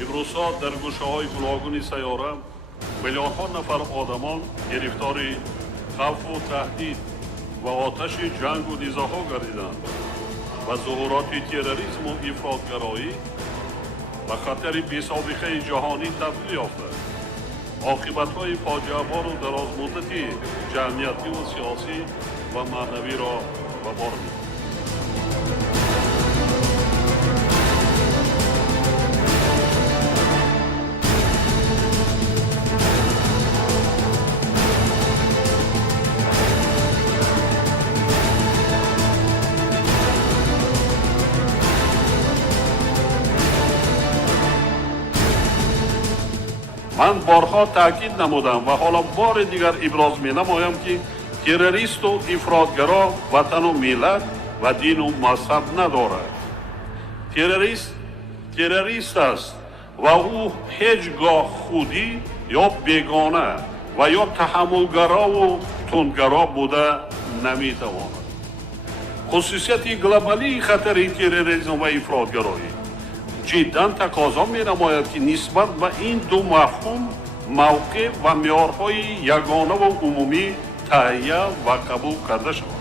امروزها در گوشه‌های گوناگون سیاره میلیون‌ها نفر آدمان گرفتاری خوف و تهدید و آتش جنگ و نیزه‌ها گردیدند و ظهورات تروریسم و افراطگرایی و خطر بی‌سابقه جهانی تبدیل یافته. عاقبت‌های فاجعه‌بار و درازمدتی جمعیتی و سیاسی و معنوی را به بار می‌آورد. من بارها تاکید نمودم و حالا بار دیگر ابراز می نمایم که تروریست و افراطگرا وطن و ملت و دین و مذهب ندارد. تروریست است و او هیچگاه خودی یا بیگانه و یا تحملگرا و تندگرا بوده نمی تواند. خصوصیت گلوبالی خطر تروریسم و افراطگرایی جدا تقاضا می نماید که نسبت به این دو مفهوم موقع و معیارهای یگانه و عمومی تهیه و قبول کرده شود.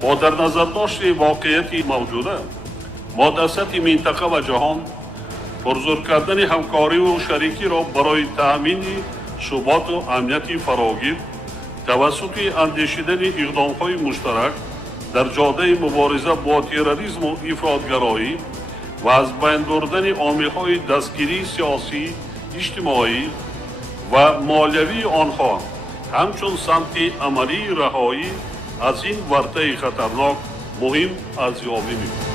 با در نظر داشت واقعیتی موجوده ما در سطح منطقه و جهان پرزور کردن همکاری و شریکی را برای تأمین ثبات و امنیت فراگیر توسط اندیشیدن اقدام‌های مشترک در جاده مبارزه با تروریسم و افراطگرایی و از بین بردن عامل‌های دستگیری سیاسی، اجتماعی و مالیوی آنها همچون سمت عملی رهایی از این ورطه خطرناک مهم ارزیابی می‌کنیم.